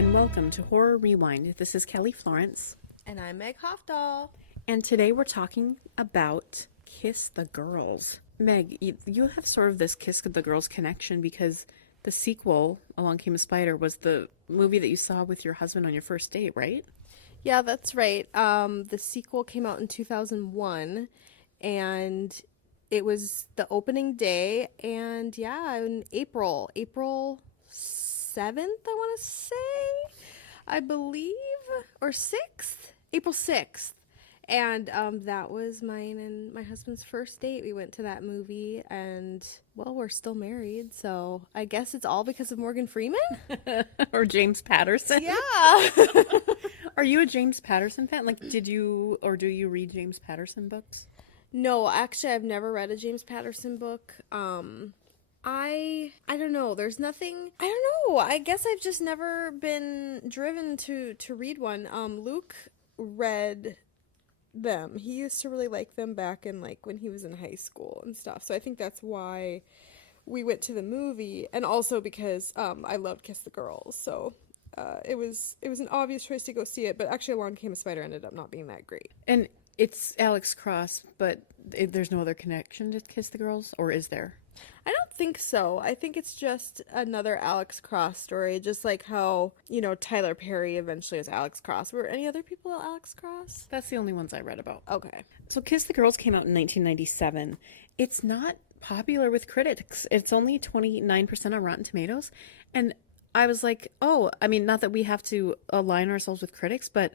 and welcome to Horror Rewind. This is Kelly Florence. And I'm Meg Hofdahl. And today we're talking about Kiss the Girls. Meg, you have sort of this Kiss the Girls connection because the sequel, Along Came a Spider, was the movie that you saw with your husband on your first date, right? Yeah, that's right. The sequel came out in 2001, and it was the opening day, and yeah, in April 7th, I want to say, I believe, or 6th, April 6th. And that was mine and my husband's first date. We went to that movie, and well, we're still married, so I guess it's all because of Morgan Freeman. Or James Patterson. Yeah. Are you a James Patterson fan? Like, did you or do you read James Patterson books? No, actually, I've never read a James Patterson book. I don't know. There's nothing. I don't know. I guess I've just never been driven to read one. Luke read them. He used to really like them back in like when he was in high school and stuff. So I think that's why we went to the movie, and also because I loved Kiss the Girls. So it was an obvious choice to go see it. But actually, Along Came a Spider ended up not being that great. And it's Alex Cross, but there's no other connection to Kiss the Girls, or is there? I don't think so. I think it's just another Alex Cross story, just like how, Tyler Perry eventually was Alex Cross. Were any other people Alex Cross? That's the only ones I read about. Okay. So Kiss the Girls came out in 1997. It's not popular with critics. It's only 29% on Rotten Tomatoes. And I was like, oh, I mean, not that we have to align ourselves with critics, but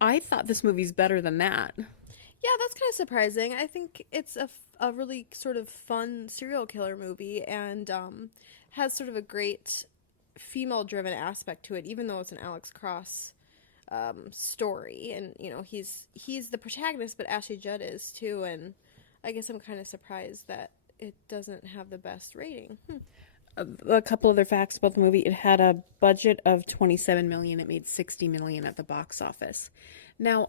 I thought this movie's better than that. Yeah, that's kind of surprising. I think it's a really sort of fun serial killer movie, and has sort of a great female-driven aspect to it, even though it's an Alex Cross story. And, he's the protagonist, but Ashley Judd is too, and I guess I'm kind of surprised that it doesn't have the best rating. A couple other facts about the movie. It had a budget of $27 million. It made $60 million at the box office. Now,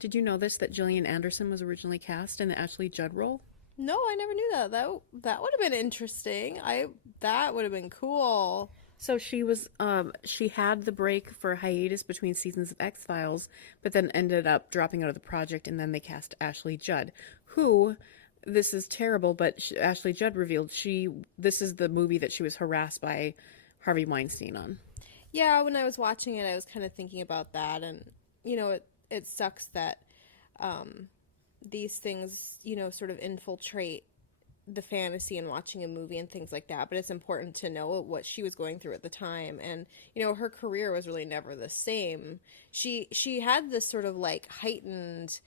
did you know this, that Gillian Anderson was originally cast in the Ashley Judd role? No, I never knew that. That would have been interesting. That would have been cool. So she had the break for hiatus between seasons of X-Files, but then ended up dropping out of the project, and then they cast Ashley Judd, who, this is terrible, but Ashley Judd revealed this is the movie that she was harassed by Harvey Weinstein on. Yeah, when I was watching it, I was kind of thinking about that, and, it sucks that these things, sort of infiltrate the fantasy and watching a movie and things like that. But it's important to know what she was going through at the time. And, her career was really never the same. She had this sort of like heightened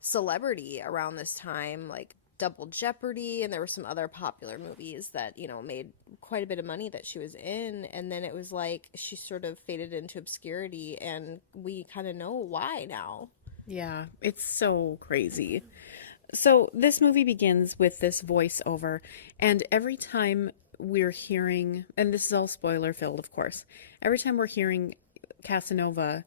celebrity around this time, like Double Jeopardy, and there were some other popular movies that, made quite a bit of money that she was in, and then it was like she sort of faded into obscurity, and we kind of know why now. Yeah, it's so crazy. So this movie begins with this voiceover, and every time we're hearing, and this is all spoiler filled, of course, every time we're hearing Casanova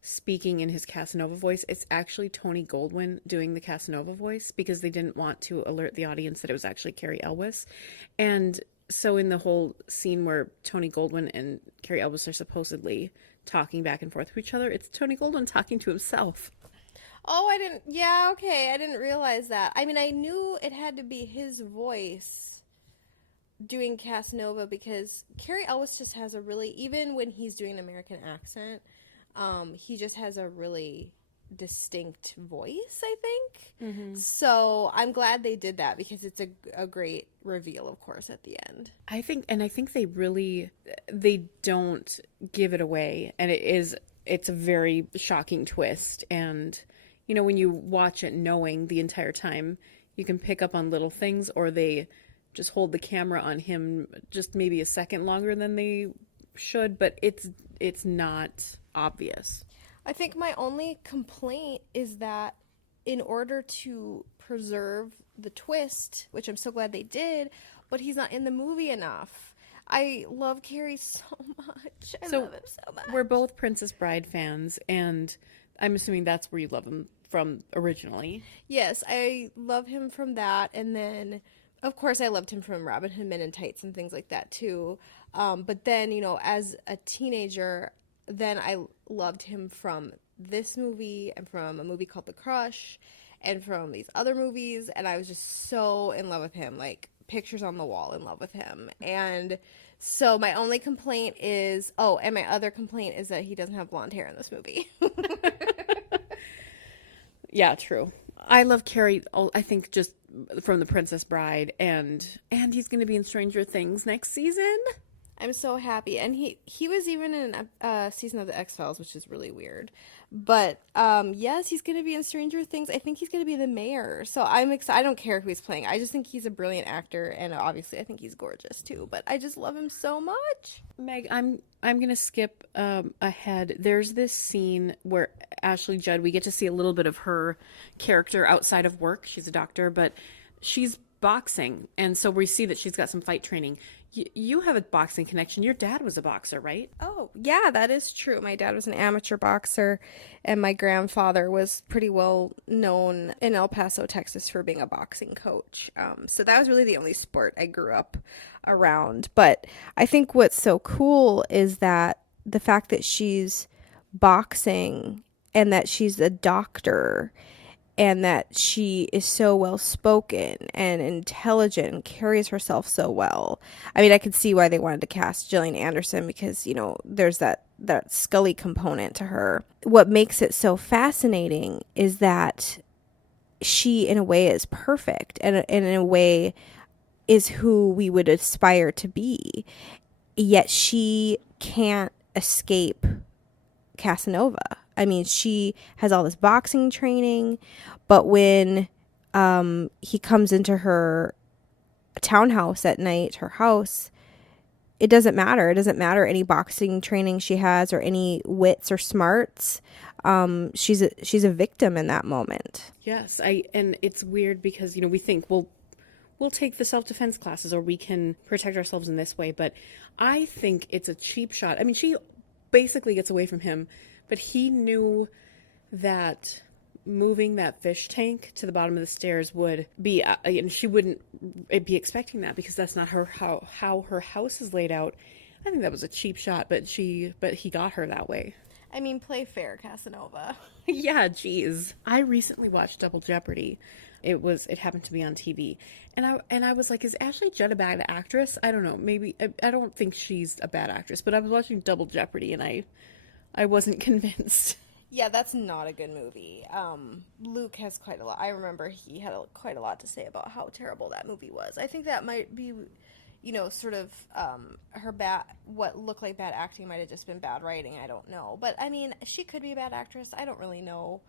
speaking in his Casanova voice, it's actually Tony Goldwyn doing the Casanova voice, because they didn't want to alert the audience that it was actually Cary Elwes. And so in the whole scene where Tony Goldwyn and Cary Elwes are supposedly talking back and forth with each other, it's Tony Goldwyn talking to himself. Oh, okay, I didn't realize that. I mean, I knew it had to be his voice doing Casanova, because Cary Elwes just has a really, even when he's doing an American accent, he just has a really distinct voice, I think. Mm-hmm. So I'm glad they did that, because it's a great reveal, of course, at the end. I think they don't give it away, and it's a very shocking twist. And, when you watch it knowing the entire time, you can pick up on little things, or they just hold the camera on him just maybe a second longer than they should, but it's not obvious. I think my only complaint is that in order to preserve the twist, which I'm so glad they did, but he's not in the movie enough. I love Cary so much. I love him so much. We're both Princess Bride fans, and I'm assuming that's where you love him from originally. Yes, I love him from that, and then Of course, I loved him from Robin Hood Men in Tights and things like that too. But then, as a teenager, then I loved him from this movie and from a movie called The Crush and from these other movies. And I was just so in love with him, like pictures on the wall in love with him. And so my only complaint is, oh, and my other complaint is that he doesn't have blonde hair in this movie. Yeah, true. I love Carrie. I think just from The Princess Bride, and he's going to be in Stranger Things next season. I'm so happy, and he was even in a season of the X-Files, which is really weird. But yes, he's gonna be in Stranger Things. I think he's gonna be the mayor, so I'm excited. I don't care who he's playing. I just think he's a brilliant actor, and obviously, I think he's gorgeous too. But I just love him so much. Meg, I'm gonna skip ahead. There's this scene where Ashley Judd, we get to see a little bit of her character outside of work. She's a doctor, but she's boxing, and so we see that she's got some fight training. You have a boxing connection. Your dad was a boxer, right? Oh, yeah, that is true. My dad was an amateur boxer, and my grandfather was pretty well known in El Paso, Texas, for being a boxing coach. So that was really the only sport I grew up around. But I think what's so cool is that the fact that she's boxing and that she's a doctor and that she is so well spoken and intelligent and carries herself so well. I mean, I could see why they wanted to cast Gillian Anderson because, there's that Scully component to her. What makes it so fascinating is that she, in a way, is perfect and in a way is who we would aspire to be. Yet she can't escape Casanova. I mean, she has all this boxing training, but when he comes into her townhouse at night, her house, it doesn't matter. It doesn't matter any boxing training she has or any wits or smarts. She's a victim in that moment. Yes, and it's weird because we think we'll take the self-defense classes or we can protect ourselves in this way, but I think it's a cheap shot. I mean, she basically gets away from him, but he knew that moving that fish tank to the bottom of the stairs would be, and she wouldn't be expecting that because that's not how her house is laid out. I think that was a cheap shot, but he got her that way. I mean, play fair, Casanova. Yeah, geez. I recently watched Double Jeopardy. It happened to be on TV, and I was like, is Ashley Judd a bad actress? I don't know. Maybe I don't think she's a bad actress, but I was watching Double Jeopardy and I wasn't convinced. Yeah, that's not a good movie. Luke has quite a lot. I remember he had quite a lot to say about how terrible that movie was. I think that might be, sort of her bad. What looked like bad acting might have just been bad writing. I don't know, but I mean, she could be a bad actress. I don't really know.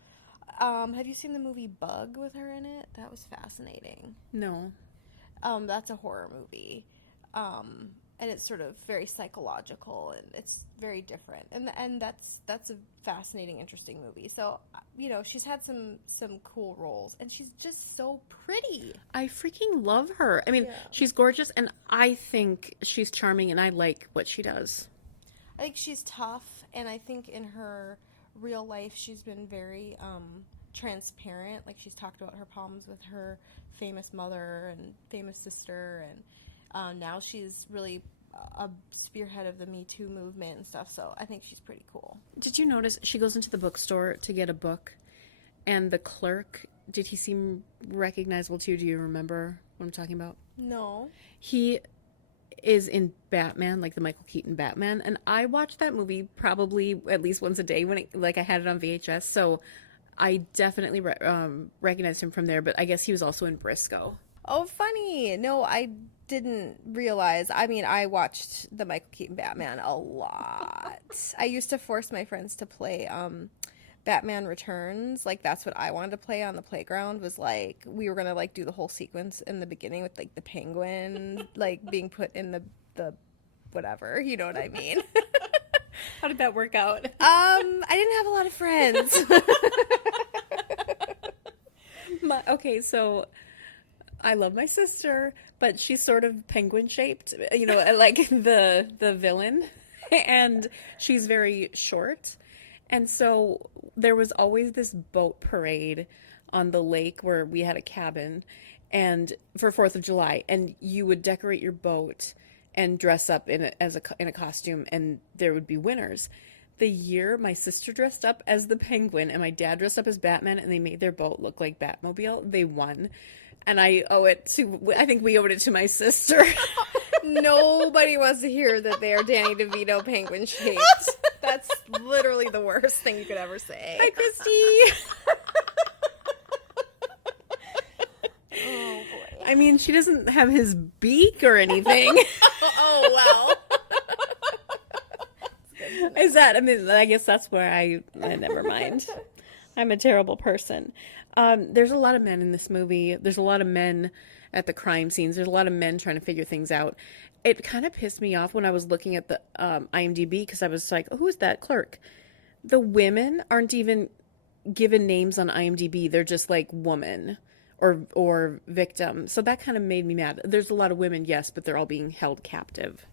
Have you seen the movie Bug with her in it? That was fascinating. No. That's a horror movie. And it's sort of very psychological and it's very different. And that's a fascinating, interesting movie. So, she's had some cool roles and she's just so pretty. I freaking love her. I mean, Yeah. she's gorgeous and I think she's charming and I like what she does. I think she's tough, and I think in her real life she's been very transparent. Like, she's talked about her problems with her famous mother and famous sister, and now she's really a spearhead of the Me Too movement and stuff, so I think she's pretty cool. Did you notice she goes into the bookstore to get a book and the clerk, did he seem recognizable to you? Do you remember what I'm talking about? No. He is in Batman, like the Michael Keaton Batman, and I watched that movie probably at least once a day when I had it on VHS, so I definitely recognized him from there, but I guess he was also in Briscoe. Oh, funny. No, I didn't realize. I mean, I watched the Michael Keaton Batman a lot. I used to force my friends to play Batman Returns. Like, that's what I wanted to play on the playground, was like, we were gonna like do the whole sequence in the beginning with like the penguin like being put in the whatever, you know what I mean. How did that work out? I didn't have a lot of friends. Okay, so I love my sister, but she's sort of penguin shaped, like the villain, and she's very short. And so there was always this boat parade on the lake where we had a cabin, and for 4th of July, and you would decorate your boat and dress up in a costume, and there would be winners. The year my sister dressed up as the Penguin and my dad dressed up as Batman, and they made their boat look like Batmobile, they won. And I think we owed it to my sister. Nobody wants to hear that they are Danny DeVito penguin shaped. That's literally the worst thing you could ever say. Hi, Christy. Oh boy. I mean, she doesn't have his beak or anything. Oh well. Is that? I mean, I guess that's where never mind. I'm a terrible person. There's a lot of men in this movie. There's a lot of men at the crime scenes. There's a lot of men trying to figure things out. It kind of pissed me off when I was looking at the IMDb, because I was like, oh, who's that clerk? The women aren't even given names on IMDb. They're just like woman or victim. So that kind of made me mad. There's a lot of women, yes, but they're all being held captive.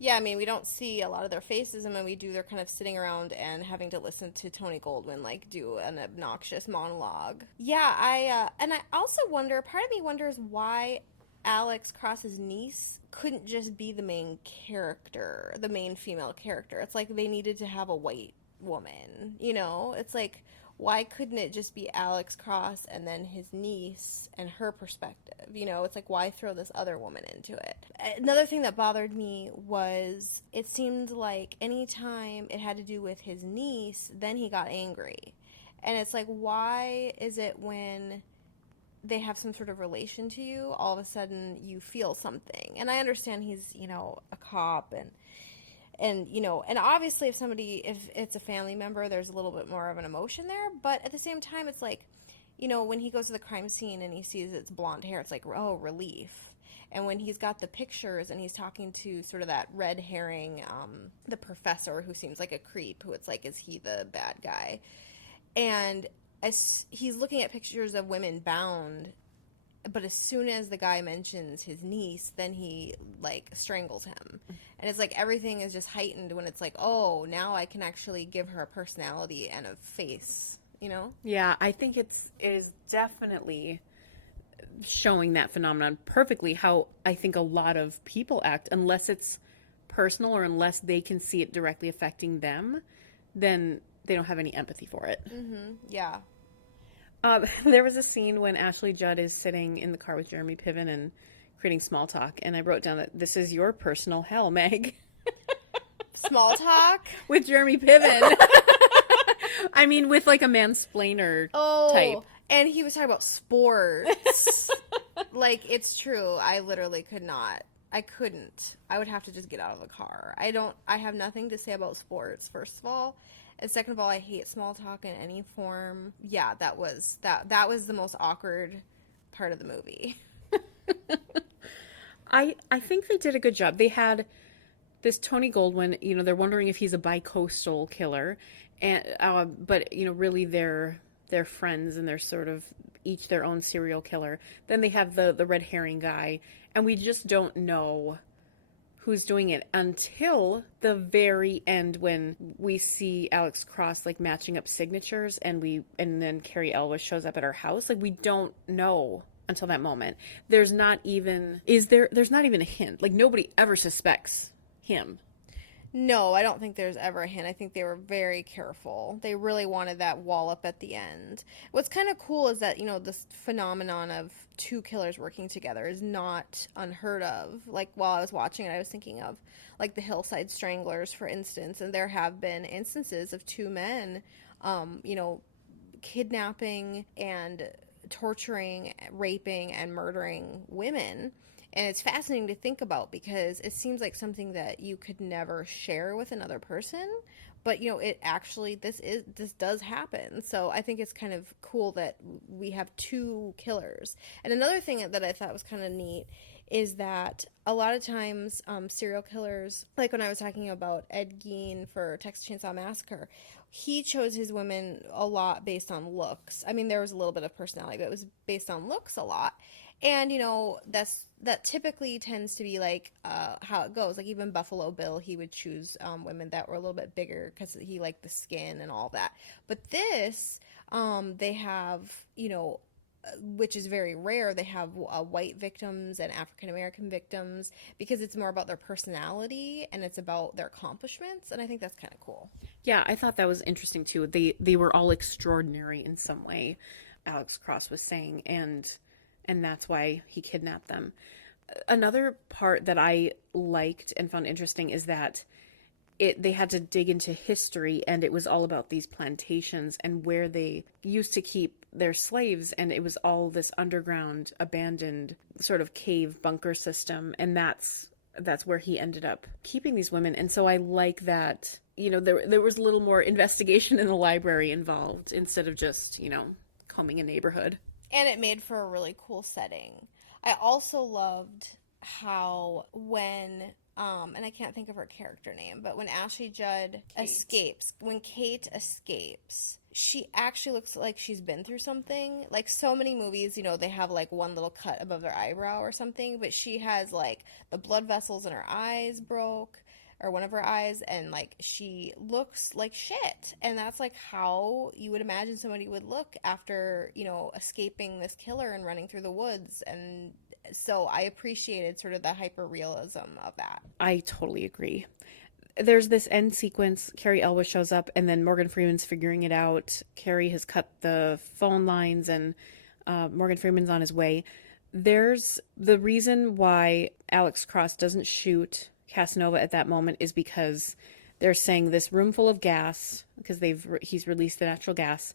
Yeah, I mean, we don't see a lot of their faces, and when we do, they're kind of sitting around and having to listen to Tony Goldwyn, like, do an obnoxious monologue. Yeah, and I also wonder, part of me wonders why Alex Cross's niece couldn't just be the main character, the main female character. It's like they needed to have a white woman, you know? It's like, why couldn't it just be Alex Cross and then his niece and her perspective? You know, it's like, why throw this other woman into it? Another thing that bothered me was it seemed like anytime it had to do with his niece, then he got angry. And it's like, why is it when they have some sort of relation to you, all of a sudden you feel something? And I understand he's, you know, a cop, and you know, and obviously if it's a family member, there's a little bit more of an emotion there, but at the same time, it's like, you know, when he goes to the crime scene and he sees it's blonde hair, it's like, oh, relief. And when he's got the pictures and he's talking to sort of that red herring, the professor who seems like a creep, who it's like, is he the bad guy? And as he's looking at pictures of women bound, but as soon as the guy mentions his niece, then he like strangles him. And it's like everything is just heightened when it's like, oh, now I can actually give her a personality and a face, you know? Yeah, I think it is definitely showing that phenomenon perfectly, how I think a lot of people act, unless it's personal or unless they can see it directly affecting them, then they don't have any empathy for it. Mm-hmm. Yeah. There was a scene when Ashley Judd is sitting in the car with Jeremy Piven and creating small talk, and I wrote down that this is your personal hell, Meg. Small talk? With Jeremy Piven. I mean, with like a mansplainer type. And he was talking about sports. Like, it's true. I literally could not. I couldn't. I would have to just get out of the car. I have nothing to say about sports, first of all. And second of all, I hate small talk in any form. Yeah, that was the most awkward part of the movie. I think they did a good job. They had this Tony Goldwyn, you know, they're wondering if he's a bi-coastal killer, and but you know, really they're friends and they're sort of each their own serial killer. Then they have the red herring guy, and we just don't know who's doing it until the very end, when we see Alex Cross like matching up signatures, and then Carrie Elwes shows up at our house. Like, we don't know until that moment. There's not even a hint. Like, nobody ever suspects him. No, I don't think there's ever a hint. I think they were very careful. They really wanted that wallop at the end. What's kind of cool is that, you know, this phenomenon of two killers working together is not unheard of. Like, while I was watching it, I was thinking of, like, the Hillside Stranglers, for instance, and there have been instances of two men, you know, kidnapping and torturing, raping, and murdering women. And it's fascinating to think about because it seems like something that you could never share with another person. But, you know, it actually, this does happen. So I think it's kind of cool that we have two killers. And another thing that I thought was kind of neat is that a lot of times serial killers, like when I was talking about Ed Gein for Texas Chainsaw Massacre, he chose his women a lot based on looks. I mean, there was a little bit of personality, but it was based on looks a lot. And, you know, that typically tends to be like how it goes. Like, even Buffalo Bill, he would choose women that were a little bit bigger because he liked the skin and all that. But this, they have, you know, which is very rare. They have white victims and African American victims because it's more about their personality and it's about their accomplishments, and I think that's kind of cool. Yeah, I thought that was interesting too. They were all extraordinary in some way, Alex Cross was saying, and that's why he kidnapped them. Another part that I liked and found interesting is that they had to dig into history, and it was all about these plantations and where they used to keep their slaves, and it was all this underground abandoned sort of cave bunker system, and that's where he ended up keeping these women. And so I like that, there was a little more investigation in the library involved instead of just, combing a neighborhood. And it made for a really cool setting. I also loved how and I can't think of her character name, but when Ashley Judd escapes, when Kate escapes, she actually looks like she's been through something. Like so many movies, they have like one little cut above their eyebrow or something, but she has like the blood vessels in her eyes broke, or one of her eyes, and like she looks like shit. And that's like how you would imagine somebody would look after, escaping this killer and running through the woods. And so I appreciated sort of the hyper realism of that. I totally agree. There's this end sequence. Carrie Elwes shows up, and then Morgan Freeman's figuring it out. Carrie has cut the phone lines, and Morgan Freeman's on his way. There's the reason why Alex Cross doesn't shoot Casanova at that moment is because they're saying this room full of gas, because he's released the natural gas,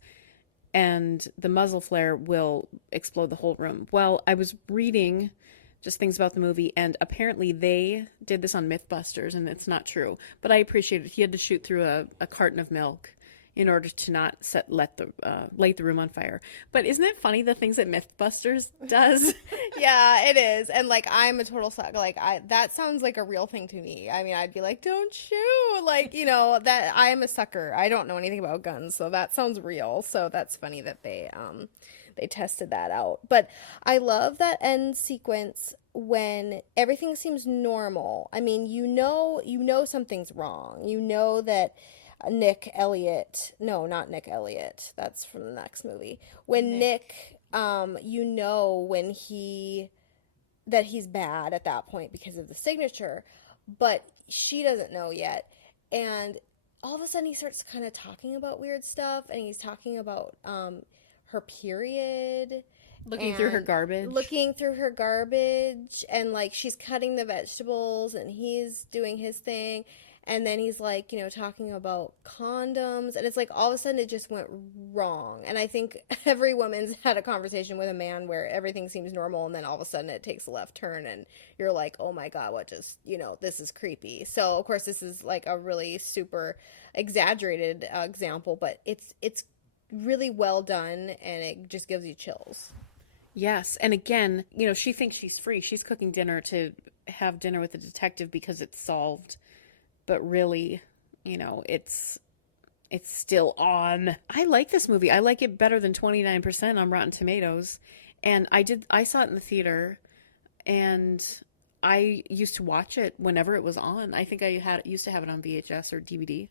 and the muzzle flare will explode the whole room. Well, I was reading just things about the movie, and apparently they did this on Mythbusters, and it's not true. But I appreciate it. He had to shoot through a carton of milk in order to not light the room on fire. But isn't it funny the things that Mythbusters does? Yeah, it is. And like I'm a total sucker. Like that sounds like a real thing to me. I mean, I'd be like, "Don't shoot." Like, that I'm a sucker. I don't know anything about guns, so that sounds real. So that's funny that they tested that out. But I love that end sequence when everything seems normal. I mean, you know something's wrong. You know that Nick Elliott, no, not Nick Elliott. That's from the next movie. When Nick when that he's bad at that point because of the signature, but she doesn't know yet. And all of a sudden he starts kind of talking about weird stuff, and he's talking about her period, Looking through her garbage, and like she's cutting the vegetables and he's doing his thing. And then he's like, talking about condoms. And it's like all of a sudden it just went wrong. And I think every woman's had a conversation with a man where everything seems normal. And then all of a sudden it takes a left turn. And you're like, oh my God, what just, this is creepy. So, of course, this is like a really super exaggerated example. But it's really well done. And it just gives you chills. Yes. And again, she thinks she's free. She's cooking dinner to have dinner with the detective because it's solved. But really, it's still on. I like this movie. I like it better than 29% on Rotten Tomatoes. And I saw it in the theater, and I used to watch it whenever it was on. I think I used to have it on VHS or DVD.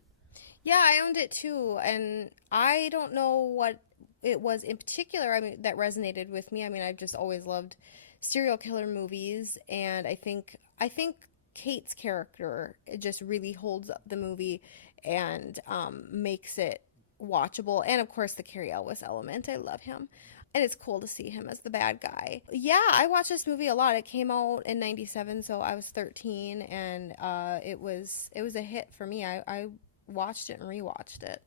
Yeah, I owned it too, and I don't know what it was in particular, that resonated with me. I mean, I've just always loved serial killer movies, and I think Kate's character, it just really holds up the movie and makes it watchable. And of course the Carrie Elwes element. I love him. And it's cool to see him as the bad guy. Yeah, I watched this movie a lot. It came out in 97, so I was 13, and it was a hit for me. I watched it and rewatched it.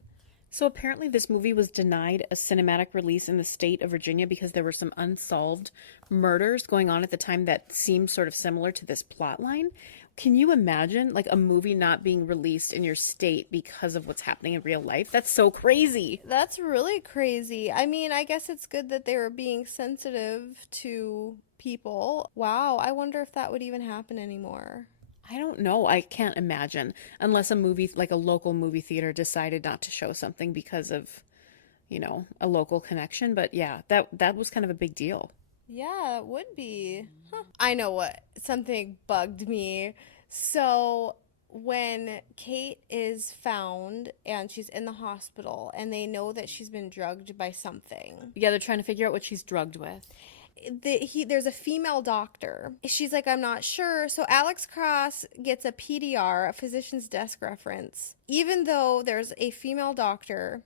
So apparently this movie was denied a cinematic release in the state of Virginia because there were some unsolved murders going on at the time that seemed sort of similar to this plot line. Can you imagine like a movie not being released in your state because of what's happening in real life? That's so crazy. That's really crazy. I mean, I guess it's good that they were being sensitive to people. Wow, I wonder if that would even happen anymore. I don't know. I can't imagine unless a movie, like a local movie theater, decided not to show something because of, a local connection. But yeah, that was kind of a big deal. Yeah, it would be. Huh. I know what something bugged me. So when Kate is found and she's in the hospital and they know that she's been drugged by something. Yeah, they're trying to figure out what she's drugged with. There's a female doctor. She's like, I'm not sure. So Alex Cross gets a PDR, a physician's desk reference. Even though there's a female doctor,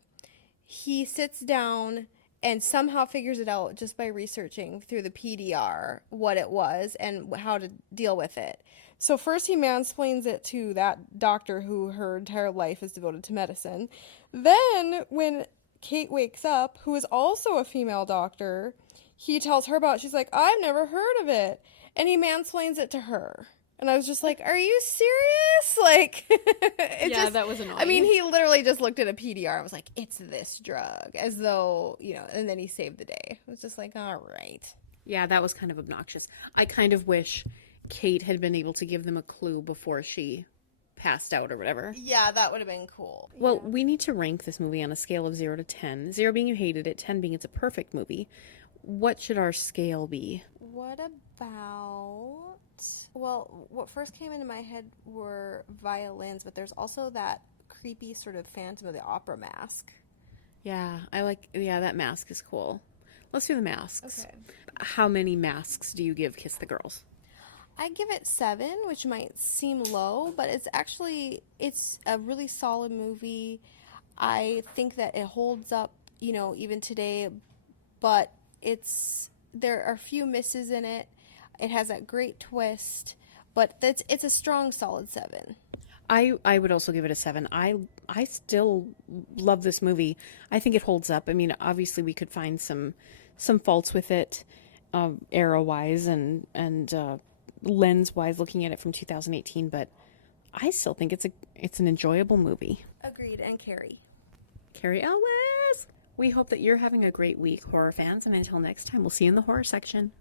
he sits down and somehow figures it out just by researching through the PDR what it was and how to deal with it. So first he mansplains it to that doctor who her entire life is devoted to medicine. Then when Kate wakes up, who is also a female doctor, he tells her about it. She's like, I've never heard of it. And he mansplains it to her. And I was just like, are you serious? Like, That was annoying. I mean, he literally just looked at a PDR and was like, it's this drug. As though, and then he saved the day. It was just like, all right. Yeah, that was kind of obnoxious. I kind of wish Kate had been able to give them a clue before she passed out or whatever. Yeah, that would have been cool. Well, we need to rank this movie on a scale of 0 to 10. 0 being you hated it, 10 being it's a perfect movie. What should our scale be? What about... Well, what first came into my head were violins, but there's also that creepy sort of Phantom of the Opera mask. Yeah, that mask is cool. Let's do the masks. Okay. How many masks do you give Kiss the Girls? I give it 7, which might seem low, but it's a really solid movie. I think that it holds up, even today, but there are a few misses in it. It has that great twist, but it's a strong, solid 7. I would also give it a 7. I still love this movie. I think it holds up. I mean, obviously we could find some faults with it, era-wise and lens-wise, looking at it from 2018. But I still think it's an enjoyable movie. Agreed. And Carrie Ellis. We hope that you're having a great week, horror fans. And until next time, we'll see you in the horror section.